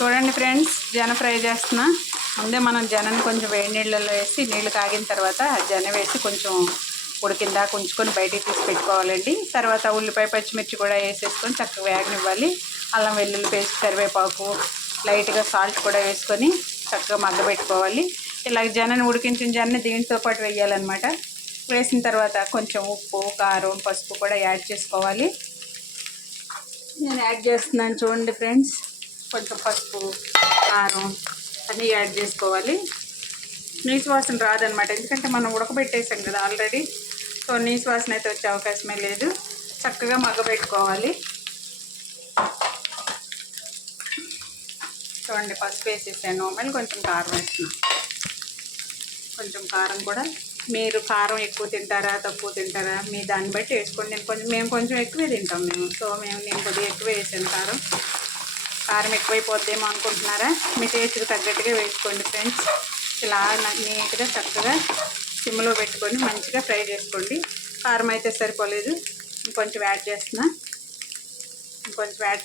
చూడండి ఫ్రెండ్స్, జన ఫ్రై చేస్తున్నా. ముందే మనం జనని కొంచెం వేడి నీళ్ళల్లో వేసి నీళ్ళు కాగిన తర్వాత జన వేసి కొంచెం ఉడికిందాక ఉంచుకొని బయటికి తీసి పెట్టుకోవాలండి. తర్వాత ఉల్లిపాయ పచ్చిమిర్చి కూడా వేసేసుకొని చక్కగా వేగనివ్వాలి. అల్లం వెల్లుల్లి పేస్ట్, కరివేపాకు, లైట్గా సాల్ట్ కూడా వేసుకొని చక్కగా మగ్గబెట్టుకోవాలి. ఇలా జనని ఉడికించిన జనని దీంతో పాటు వేయాలన్నమాట. వేసిన తర్వాత కొంచెం ఉప్పు, కారం, పసుపు కూడా యాడ్ చేసుకోవాలి. నేను యాడ్ చేస్తున్నాను చూడండి ఫ్రెండ్స్. కొంచెం పసుపు, కారం అన్నీ యాడ్ చేసుకోవాలి. నీసు వాసన రాదనమాట, ఎందుకంటే మనం ఉడకబెట్టేసాం కదా ఆల్రెడీ. సో నీసు వాసన అయితే వచ్చే అవకాశమే లేదు. చక్కగా మగ్గబెట్టుకోవాలి. చూడండి, పసుపు వేసేసాను. మళ్ళీ కొంచెం కారం వేస్తున్నాను. కొంచెం కారం కూడా మీరు కారం ఎక్కువ తింటారా తక్కువ తింటారా మీ దాన్ని బట్టి వేసుకోండి. మేము కొంచెం ఎక్కువే తింటాం సో నేను కొద్దిగా ఎక్కువ వేసాను కారం. కారం ఎక్కువైపోద్దేమో అనుకుంటున్నారా? మీ టేస్ట్కి తగ్గట్టుగా వేసుకోండి ఫ్రెండ్స్. ఇలా నీట్గా చక్కగా సిమ్లో పెట్టుకొని మంచిగా ఫ్రై చేసుకోండి. కారం అయితే సరిపోలేదు, ఇంకొంచెం యాడ్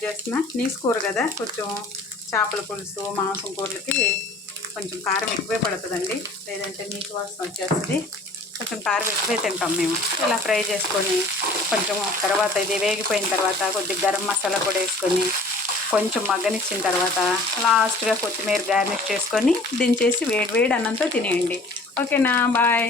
చేస్తున్నా. నీసు కూర కదా, కొంచెం చేపల పులుసు, మాంసం కూరలకి కొంచెం కారం ఎక్కువే పడుతుందండి, లేదంటే నీసు వాసన వచ్చేస్తుంది. కొంచెం కారం ఎక్కువే తింటాం మేము. ఇలా ఫ్రై చేసుకొని కొంచెం తర్వాత ఇది వేగిపోయిన తర్వాత కొద్దిగా గరం మసాలా కూడా వేసుకొని కొంచెం మగ్గనిచ్చిన తర్వాత లాస్ట్గా కొత్తిమీర గార్నిష్ చేసుకొని దించేసి వేడి వేడి అన్నంతో తినేయండి. ఓకేనా? బాయ్.